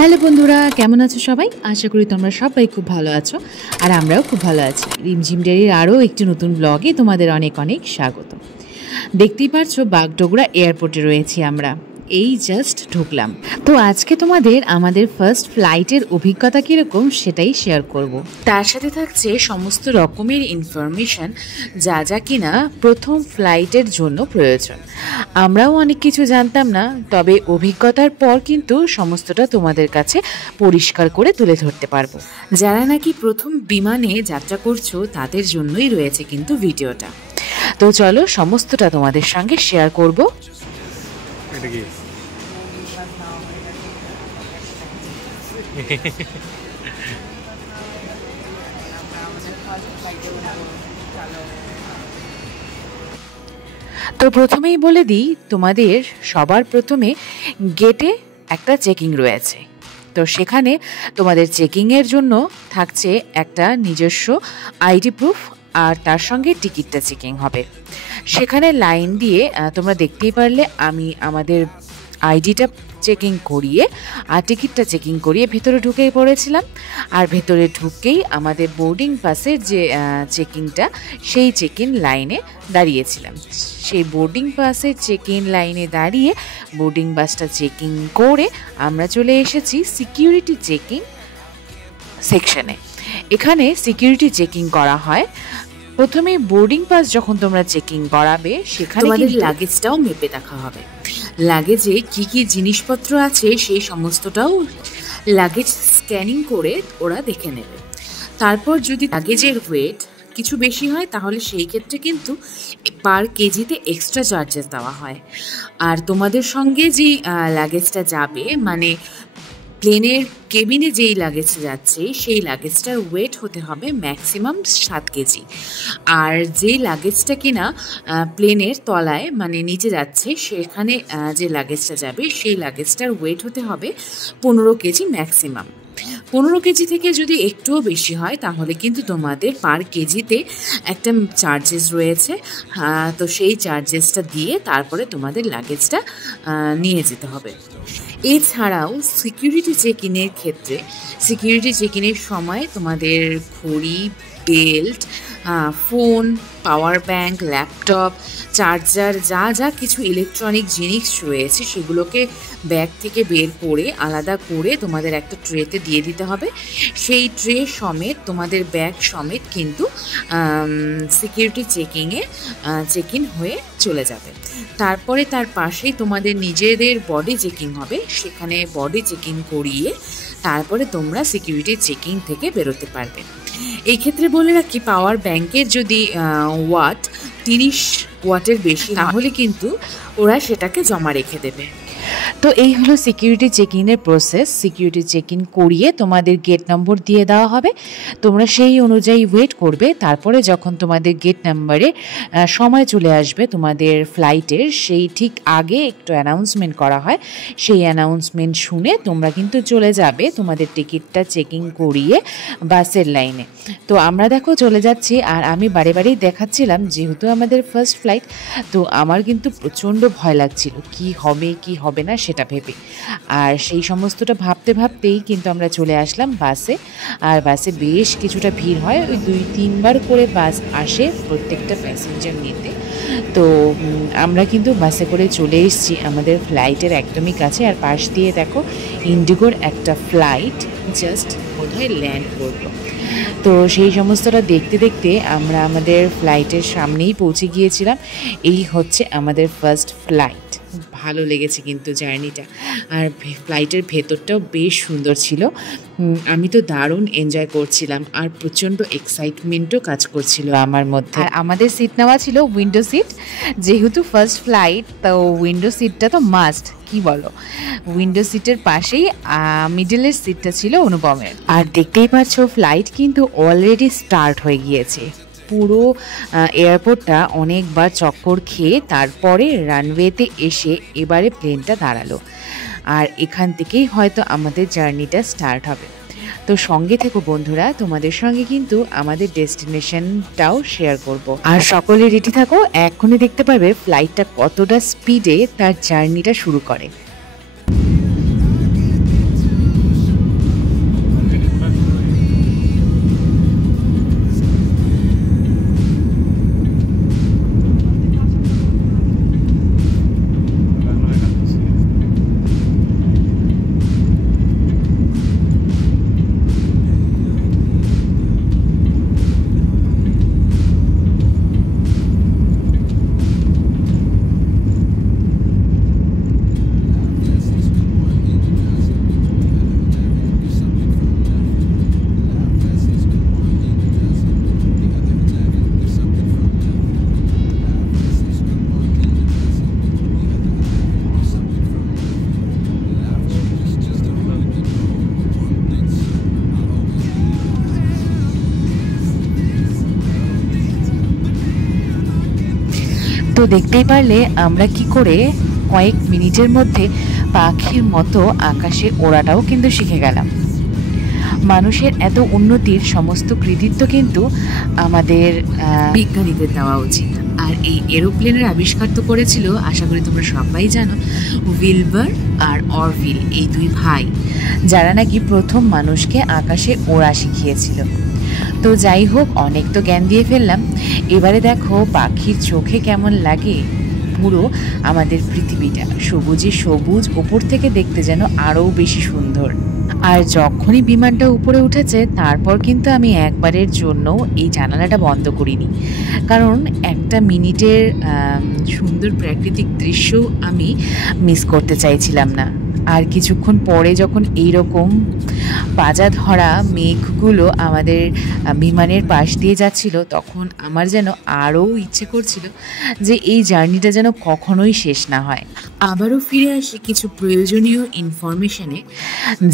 Hello বন্ধুরা, কেমন আছো সবাই? আশা করি তোমরা সবাই খুব ভালো আছো আর আমরাও খুব ভালো আছি। রিমঝিম ডেরির আরও একটি নতুন ব্লগে তোমাদের অনেক অনেক স্বাগত। দেখতেই পারছো বাগডোগরা এয়ারপোর্টে রয়েছি আমরা, এই জাস্ট ঢুকলাম। তো আজকে তোমাদের আমাদের ফার্স্ট ফ্লাইটের অভিজ্ঞতা কীরকম সেটাই শেয়ার করব। তার সাথে থাকছে সমস্ত রকমের ইনফরমেশান যা যা কিনা প্রথম ফ্লাইটের জন্য প্রয়োজন। আমরাও অনেক কিছু জানতাম না, তবে অভিজ্ঞতার পর কিন্তু সমস্তটা তোমাদের কাছে পরিষ্কার করে তুলে ধরতে পারবো। যারা নাকি প্রথম বিমানে যাত্রা করছো তাদের জন্যই রয়েছে কিন্তু ভিডিওটা। তো চলো সমস্তটা তোমাদের সঙ্গে শেয়ার করব। তো প্রথমেই বলে দিই, তোমাদের সবার প্রথমে গেটে একটা চেকিং রয়েছে। তো সেখানে তোমাদের চেকিংয়ের জন্য থাকছে একটা নিজস্ব আইডি প্রুফ, আর তার সঙ্গে টিকিটটা চেকিং হবে। সেখানে লাইন দিয়ে তোমরা দেখতেই পারলে আমি আমাদের আইডিটা চেকিং করিয়ে আর টিকিটটা চেকিং করিয়ে ভেতরে ঢুকে পড়েছিলাম। আর ভেতরে ঢুকেই আমাদের বোর্ডিং পাসের যে চেকিংটা, সেই চেক ইন লাইনে দাঁড়িয়েছিলাম। সেই বোর্ডিং পাসের চেক ইন লাইনে দাঁড়িয়ে বোর্ডিং পাসটা চেকিং করে আমরা চলে এসেছি সিকিউরিটি চেকিং সেকশনে। এখানে সিকিউরিটি চেকিং করা হয়। প্রথমে বোর্ডিং পাস যখন তোমরা চেকিং করাবে, সেখানে তোমাদের লাগেজটাও মেপে দেখা হবে। লাগেজে কি কি জিনিসপত্র আছে সেই সমস্তটাও লাগেজ স্ক্যানিং করে ওরা দেখে নেবে। তারপর যদি লাগেজের ওয়েট কিছু বেশি হয় তাহলে সেই ক্ষেত্রে কিন্তু পার কেজিতে এক্সট্রা চার্জেস দেওয়া হয়। আর তোমাদের সঙ্গে যেই লাগেজটা যাবে, মানে প্লেনের কেবিনে যেই লাগেজটা যাচ্ছে, সেই লাগেজটার ওয়েট হতে হবে ম্যাক্সিমাম 7 কেজি। আর যেই লাগেজটা কিনা প্লেনের তলায় মানে নিচে যাচ্ছে, সেখানে যে লাগেজটা যাবে সেই লাগেজটার ওয়েট হতে হবে 15 কেজি ম্যাক্সিমাম। 15 কেজি থেকে যদি একটুও বেশি হয় তাহলে কিন্তু তোমাদের পার কেজিতে একটা চার্জেস রয়েছে। তো সেই চার্জেসটা দিয়ে তারপরে তোমাদের লাগেজটা নিয়ে যেতে হবে। এছাড়াও সিকিউরিটি চেক ইনের ক্ষেত্রে, সিকিউরিটি চেক ইনের সময় তোমাদের ঘড়ি, belt, phone, power bank, laptop, charger, যা যা কিছু ইলেকট্রনিক জিনিস রয়েছে সেগুলোকে ব্যাগ থেকে বের করে আলাদা করে তোমাদের একটা ট্রেতে দিয়ে দিতে হবে। সেই ট্রে সমেত তোমাদের ব্যাগ সমেত কিন্তু সিকিউরিটি চেকিংয়ে চেক ইন হয়ে চলে যাবে। তারপরে তার পাশেই তোমাদের নিজেদের বডি চেকিং হবে। সেখানে বডি চেকিং করিয়ে তারপরে তোমরা সিকিউরিটি চেকিং থেকে বেরোতে পারবে। এই ক্ষেত্রে বলে রাখি, পাওয়ার ব্যাংকের যদি ওয়াট 30 ওয়াটের বেশি তাহলে কিন্তু ওরা সেটাকে জমা রেখে দেবে। তো এই হলো সিকিউরিটি চেক ইনের প্রসেস। সিকিউরিটি চেক ইন করিয়ে তোমাদের গেট নম্বর দিয়ে দেওয়া হবে, তোমরা সেই অনুযায়ী ওয়েট করবে। তারপরে যখন তোমাদের গেট নাম্বারে সময় চলে আসবে তোমাদের ফ্লাইটের, সেই ঠিক আগে একটু অ্যানাউন্সমেন্ট করা হয়। সেই অ্যানাউন্সমেন্ট শুনে তোমরা কিন্তু চলে যাবে তোমাদের টিকিটটা চেকিং করিয়ে বাসের লাইনে। তো আমরা দেখো চলে যাচ্ছি, আর আমি বারে বারেই দেখাচ্ছিলাম যেহেতু আমাদের ফার্স্ট ফ্লাইট, তো আমার কিন্তু প্রচণ্ড ভয় লাগছিল কি হবে না সেটা ভেবে। আর সেই সমস্তটা ভাবতে ভাবতেই কিন্তু আমরা চলে আসলাম বাসে। আর বাসে বেশ কিছুটা ভিড় হয়, ওই 2-3 বার করে বাস আসে প্রত্যেকটা প্যাসেঞ্জার নিতে। তো আমরা কিন্তু বাসে করে চলে এসেছি আমাদের ফ্লাইটের একদমই কাছে। আর পাশ দিয়ে দেখো ইন্ডিগোর একটা ফ্লাইট জাস্ট বোধহয় ল্যান্ড করলো। তো সেই সমস্তটা দেখতে দেখতে আমরা আমাদের ফ্লাইটের সামনেই পৌঁছে গিয়েছিলাম। এই হচ্ছে আমাদের ফার্স্ট ফ্লাইট। ভালো লেগেছে কিন্তু জার্নিটা, আর ফ্লাইটের ভেতরটাও বেশ সুন্দর ছিল। আমি তো দারুণ এনজয় করছিলাম, আর প্রচণ্ড এক্সাইটমেন্টও কাজ করছিল আমার মধ্যে। আর আমাদের সিট নেওয়া ছিল উইন্ডো সিট, যেহেতু ফার্স্ট ফ্লাইট তো উইন্ডো সিটটা তো মাস্ট, কি বলো। উইন্ডো সিটের পাশেই মিডলের সিটটা ছিল অনুপমের। আর দেখতেই পাচ্ছ ফ্লাইট কিন্তু অলরেডি স্টার্ট হয়ে গিয়েছে। পুরো এয়ারপোর্টটা অনেকবার চক্কর খেয়ে তারপরে রানওয়েতে এসে এবারে প্লেনটা দাঁড়ালো। আর এখান থেকেই হয়তো আমাদের জার্নিটা স্টার্ট হবে। তো সঙ্গে থেকো বন্ধুরা, তোমাদের সঙ্গে কিন্তু আমাদের ডেস্টিনেশনটাও শেয়ার করব। আর সকলে রেডি থাকো, এখনই দেখতে পারবে ফ্লাইটটা কতটা স্পিডে তার জার্নিটা শুরু করে। তো দেখতেই পারলে আমরা কি করে কয়েক মিনিটের মধ্যে পাখির মতো আকাশে ওড়াটাও কিন্তু শিখে গেলাম। মানুষের এত উন্নতির সমস্ত কৃতিত্ব কিন্তু আমাদের বিজ্ঞানীদের দেওয়া উচিত। আর এই এরোপ্লেনের আবিষ্কার তো করেছিল, আশা করি তোমরা সবাই জানো, উইলবার আর অরভিল, এই দুই ভাই, যারা নাকি প্রথম মানুষকে আকাশে ওড়া শিখিয়েছিল। তো যাই হোক, অনেক তো জ্ঞান দিয়ে ফেললাম, এবারে দেখো পাখির চোখে কেমন লাগে পুরো আমাদের পৃথিবীটা সবুজে সবুজ, ওপর থেকে দেখতে যেন আরও বেশি সুন্দর। আর যখনই বিমানটা উপরে উঠেছে তারপর কিন্তু আমি একবারের জন্য এই জানালাটা বন্ধ করিনি, কারণ একটা মিনিটের সুন্দর প্রাকৃতিক দৃশ্য আমি মিস করতে চাইছিলাম না। আর কিছুক্ষণ পরে যখন এইরকম পাজা ধরা মেঘগুলো আমাদের বিমানের পাশ দিয়ে যাচ্ছিল, তখন আমার যেন আরও ইচ্ছে করছিল যে এই জার্নিটা যেন কখনোই শেষ না হয়। আবারও ফিরে আসি কিছু প্রয়োজনীয় ইনফরমেশনে।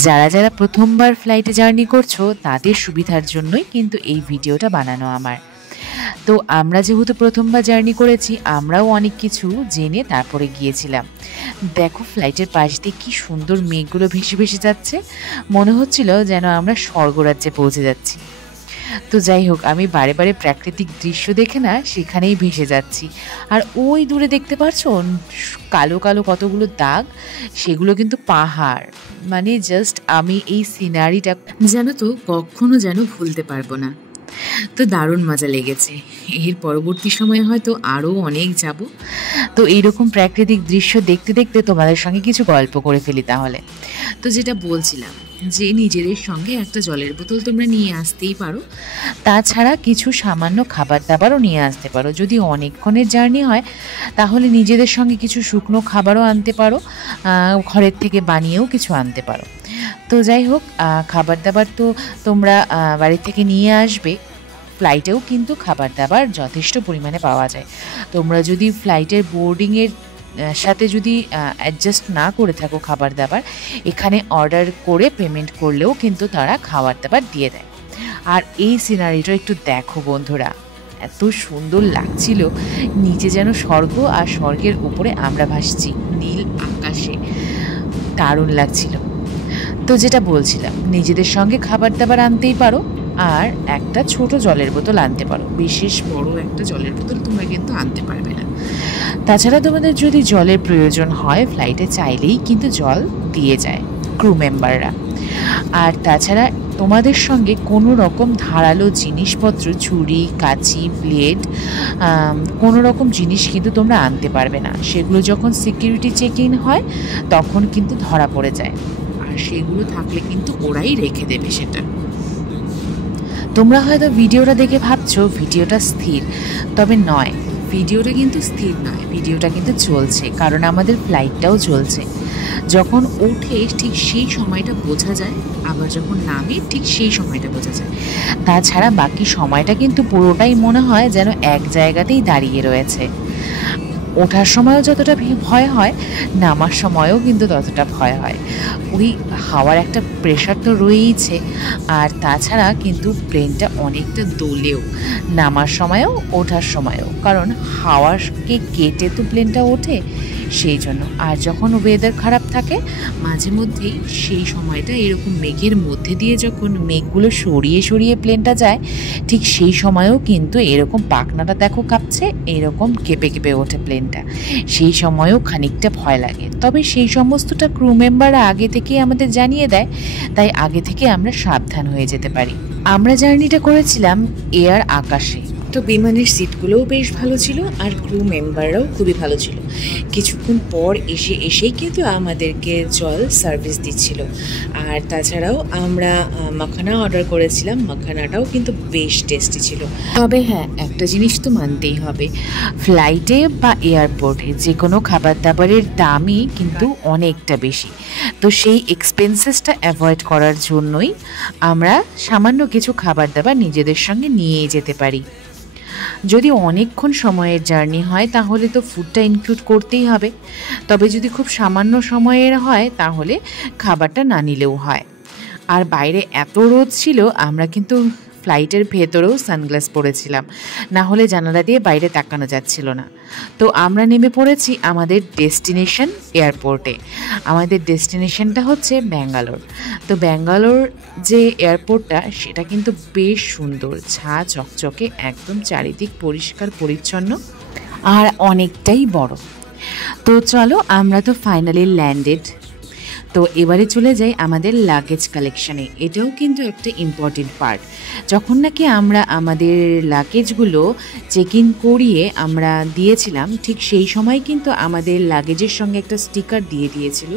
যারা যারা প্রথমবার ফ্লাইটে জার্নি করছো তাদের সুবিধার জন্যই কিন্তু এই ভিডিওটা বানানো আমার। তো আমরা যেহেতু প্রথমবার জার্নি করেছি, আমরাও অনেক কিছু জেনে তারপরে গিয়েছিলাম। দেখো ফ্লাইটের পাশ দিয়ে কি সুন্দর মেঘগুলো ভেসে ভেসে যাচ্ছে, মনে হচ্ছিল যেন আমরা স্বর্গরাজ্যে পৌঁছে যাচ্ছি। তো যাই হোক, আমি বারে বারে প্রাকৃতিক দৃশ্য দেখে না সেখানেই ভেসে যাচ্ছি। আর ওই দূরে দেখতে পারছো কালো কালো কতগুলো দাগ, সেগুলো কিন্তু পাহাড়। মানে জাস্ট আমি এই সিনারিটা জানো তো কখনো যেন ভুলতে পারবো না। তো দারুণ মজা লেগেছে। এর পরবর্তী সময়ে হয়তো আরও অনেক যাব। তো এইরকম প্রাকৃতিক দৃশ্য দেখতে দেখতে তোমাদের সঙ্গে কিছু গল্প করে ফেলি তাহলে। তো যেটা বলছিলাম যে নিজেদের সঙ্গে একটা জলের বোতল তোমরা নিয়ে আসতেই পারো, তাছাড়া কিছু সামান্য খাবার দাবারও নিয়ে আসতে পারো। যদি অনেকক্ষণের জার্নি হয় তাহলে নিজেদের সঙ্গে কিছু শুকনো খাবারও আনতে পারো, ঘরের থেকে বানিয়েও কিছু আনতে পারো। তো যাই হোক, খাবার দাবার তো তোমরা বাড়ি থেকে নিয়ে আসবে। ফ্লাইটেও কিন্তু খাবার দাবার যথেষ্ট পরিমাণে পাওয়া যায়। তোমরা যদি ফ্লাইটের বোর্ডিংয়ের সাথে যদি অ্যাডজাস্ট না করে থাকো খাবার দাবার, এখানে অর্ডার করে পেমেন্ট করলেও কিন্তু তারা খাবার দাবার দিয়ে দেয়। আর এই সিনারিটা একটু দেখো বন্ধুরা, এত সুন্দর লাগছিল, নিচে যেন স্বর্গ আর স্বর্গের উপরে আমরা ভাসছি নীল আকাশে, দারুণ লাগছিল। তো যেটা বলছিলাম, নিজেদের সঙ্গে খাবার দাবার আনতেই পারো, আর একটা ছোট জলের বোতল আনতে পারো। বিশেষ বড় একটা জলের বোতল তোমরা কিন্তু আনতে পারবে না। তাছাড়া তোমাদের যদি জলের প্রয়োজন হয়, ফ্লাইটে চাইলেই কিন্তু জল দিয়ে যায় ক্রু মেম্বাররা। আর তাছাড়া তোমাদের সঙ্গে কোনো রকম ধারালো জিনিসপত্র, ছুরি, কাঁচি, ব্লেড, কোনো রকম জিনিস কিন্তু তোমরা আনতে পারবে না। সেগুলো যখন সিকিউরিটি চেক ইন হয় তখন কিন্তু ধরা পড়ে যায়, আর সেগুলো থাকলে কিন্তু ওরাই রেখে দেবে সেটা। তোমরা হয়তো ভিডিওটা দেখে ভাবছো ভিডিওটা স্থির, তবে নয়, ভিডিওটা কিন্তু স্থির নয়, ভিডিওটা কিন্তু চলছে, কারণ আমাদের ফ্লাইটটাও চলছে। যখন ওঠে ঠিক সেই সময়টা বোঝা যায়, আবার যখন নামে ঠিক সেই সময়টা বোঝা যায়। তাছাড়া বাকি সময়টা কিন্তু পুরোটাই মনে হয় যেন এক জায়গাতেই দাঁড়িয়ে রয়েছে। ওঠার সময়ও যতটা ভয় হয়, নামার সময়ও কিন্তু ততটা ভয় হয়। ওই হাওয়ার একটা প্রেশার তো রয়েইছে, আর তাছাড়া কিন্তু প্লেনটা অনেকটা দোলেও, নামার সময়ও ওঠার সময়ও, কারণ হাওয়াকে কেটে তো প্লেনটা ওঠে, সেই জন্য। আর যখন ওয়েদার খারাপ থাকে মাঝে মধ্যেই, সেই সময়টা এরকম মেঘের মধ্যে দিয়ে যখন মেঘগুলো সরিয়ে সরিয়ে প্লেনটা যায়, ঠিক সেই সময়ও কিন্তু এরকম পাখনাটা দেখো কাঁপছে, এরকম কেঁপে কেঁপে ওঠে প্লেনটা, সেই সময়ও খানিকটা ভয় লাগে। তবে সেই সমস্তটা ক্রু মেম্বাররা আগে থেকেই আমাদের জানিয়ে দেয়, তাই আগে থেকে আমরা সাবধান হয়ে যেতে পারি। আমরা জার্নিটা করেছিলাম এয়ার আকাশে। তো বিমানের সিটগুলোও বেশ ভালো ছিল, আর ক্রু মেম্বাররাও খুবই ভালো ছিল। কিছুক্ষণ পর এসেই কিন্তু আমাদেরকে জল সার্ভিস দিচ্ছিল। আর তাছাড়াও আমরা মাখানা অর্ডার করেছিলাম, মাখানাটাও কিন্তু বেশ টেস্টি ছিল। তবে হ্যাঁ, একটা জিনিস তো মানতেই হবে, ফ্লাইটে বা এয়ারপোর্টে যে কোনো খাবার দাবারের দামই কিন্তু অনেকটা বেশি। তো সেই এক্সপেন্সেসটা অ্যাভয়েড করার জন্যই আমরা সামান্য কিছু খাবার দাবার নিজেদের সঙ্গে নিয়েই যেতে পারি। যদি অনেকক্ষণ সময়ের জার্নি হয় তাহলে তো ফুডটা ইনক্লুড করতেই হবে, তবে যদি খুব সামান্য সময়ের হয় তাহলে খাবারটা না নিলেও হয়। আর বাইরে এত রোদ ছিল, আমরা কিন্তু ফ্লাইটের ভেতরেও সানগ্লাস পরেছিলাম, না হলে জানালা দিয়ে বাইরে তাকানো যাচ্ছিল না। তো আমরা নেমে পড়েছি আমাদের ডেস্টিনেশন এয়ারপোর্টে। আমাদের ডেস্টিনেশনটা হচ্ছে ব্যাঙ্গালোর। তো ব্যাঙ্গালোর যে এয়ারপোর্টটা সেটা কিন্তু বেশ সুন্দর, ঝাঁ চকচকে, একদম চারিদিক পরিষ্কার পরিচ্ছন্ন আর অনেকটাই বড়। তো চলো, আমরা তো ফাইনালি ল্যান্ডেড। তো এবারে চলে যাই আমাদের লাগেজ কালেকশানে। এটাও কিন্তু একটা ইম্পর্টেন্ট পার্ট। যখন নাকি আমরা আমাদের লাগেজগুলো চেক ইন করিয়ে আমরা দিয়েছিলাম, ঠিক সেই সময় কিন্তু আমাদের লাগেজের সঙ্গে একটা স্টিকার দিয়ে দিয়েছিল,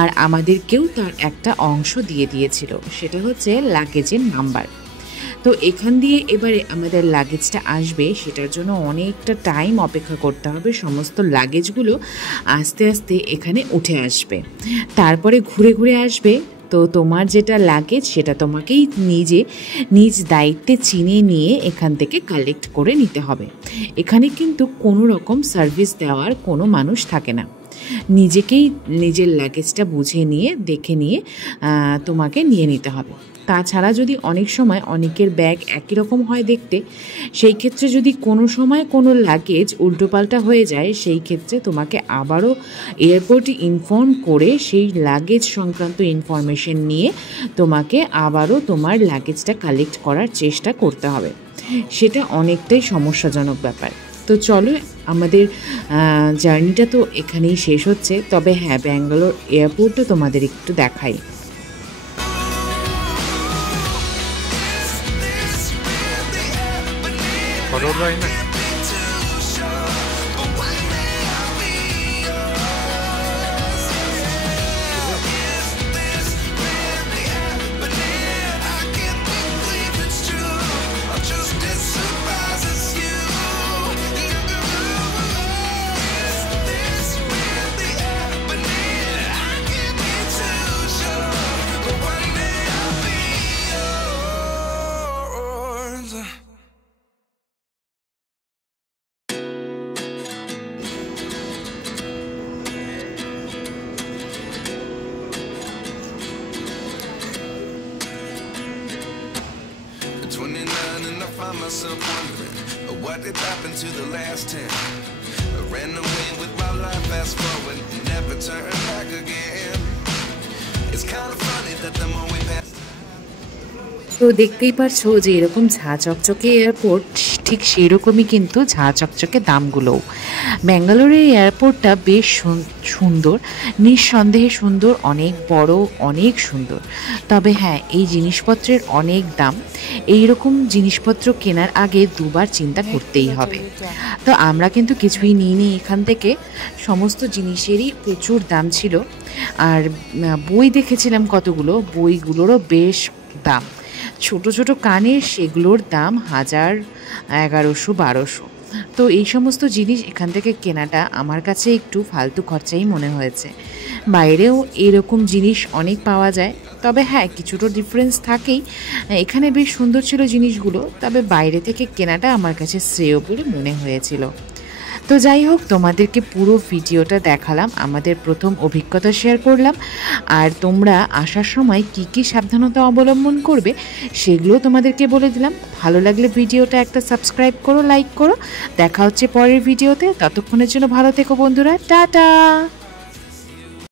আর আমাদেরকেও তার একটা অংশ দিয়ে দিয়েছিল, সেটা হচ্ছে লাগেজের নাম্বার। তো এখান দিয়ে এবারে আমাদের লাগেজটা আসবে, সেটার জন্য অনেকটা টাইম অপেক্ষা করতে হবে। সমস্ত লাগেজগুলো আস্তে আস্তে এখানে উঠে আসবে, তারপরে ঘুরে ঘুরে আসবে। তো তোমার যেটা লাগেজ সেটা তোমাকেই নিজ দায়িত্বে চিনে নিয়ে এখান থেকে কালেক্ট করে নিতে হবে। এখানে কিন্তু কোনো রকম সার্ভিস দেওয়ার কোনো মানুষ থাকে না, নিজেকেই নিজের লাগেজটা বুঝে নিয়ে দেখে নিয়ে তোমাকে নিয়ে নিতে হবে। তাছাড়া যদি অনেক সময় অনেকের ব্যাগ একই রকম হয় দেখতে, সেই ক্ষেত্রে যদি কোনো সময় কোনো লাগেজ উল্টোপাল্টা হয়ে যায়, সেই ক্ষেত্রে তোমাকে আবারও এয়ারপোর্টে ইনফর্ম করে সেই লাগেজ সংক্রান্ত ইনফরমেশন নিয়ে তোমাকে আবারও তোমার লাগেজটা কালেক্ট করার চেষ্টা করতে হবে। সেটা অনেকটাই সমস্যাজনক ব্যাপার। তো চলো, আমাদের জার্নিটা তো এখানেই শেষ হচ্ছে। তবে হ্যাঁ, ব্যাঙ্গালোর এয়ারপোর্টও তোমাদের একটু দেখাই। Myself wondering what did happen to the last 10. I ran away with my life, fast forward, never turn back again. It's kind of funny that the more we pass. তো দেখতেই পারছো যে এরকম ঝাঁ চকচকে এয়ারপোর্ট, ঠিক সেই রকমই কিন্তু ঝাঁ চকচকে দামগুলোও। ব্যাঙ্গালোরের এয়ারপোর্টটা বেশ সুন্দর, নিঃসন্দেহে সুন্দর, অনেক বড়, অনেক সুন্দর। তবে হ্যাঁ, এই জিনিসপত্রের অনেক দাম। এই রকম জিনিসপত্র কেনার আগে দুবার চিন্তা করতেই হবে। তো আমরা কিন্তু কিছুই নিইনি এখান থেকে, সমস্ত জিনিসেরই প্রচুর দাম ছিল। আর বই দেখেছিলাম কতগুলো, বইগুলোরও বেশ দাম। ছোট ছোট কানের, সেগুলোর দাম 1000, 1100, 1200। তো এই সমস্ত জিনিস এখান থেকে কেনাটা আমার কাছে একটু ফালতু খরচাই মনে হয়েছে। বাইরেও এরকম জিনিস অনেক পাওয়া যায়, তবে হ্যাঁ, কিছুটা ডিফারেন্স থাকেই। এখানে বেশ সুন্দর ছিল জিনিসগুলো, তবে বাইরে থেকে কেনাটা আমার কাছে শ্রেয় বলে মনে হয়েছিল। তো যাই হোক, তোমাদেরকে পুরো ভিডিওটা দেখালাম, আমাদের প্রথম অভিজ্ঞতা শেয়ার করলাম, আর তোমরা আসার সময় কি কি সাবধানতা অবলম্বন করবে সেগুলো তোমাদেরকে বলে দিলাম। ভালো লাগলে ভিডিওটা একটা সাবস্ক্রাইব করো, লাইক করো। দেখা হচ্ছে পরের ভিডিওতে। ততক্ষণের জন্য ভালো থেকো বন্ধুরা, টাটা।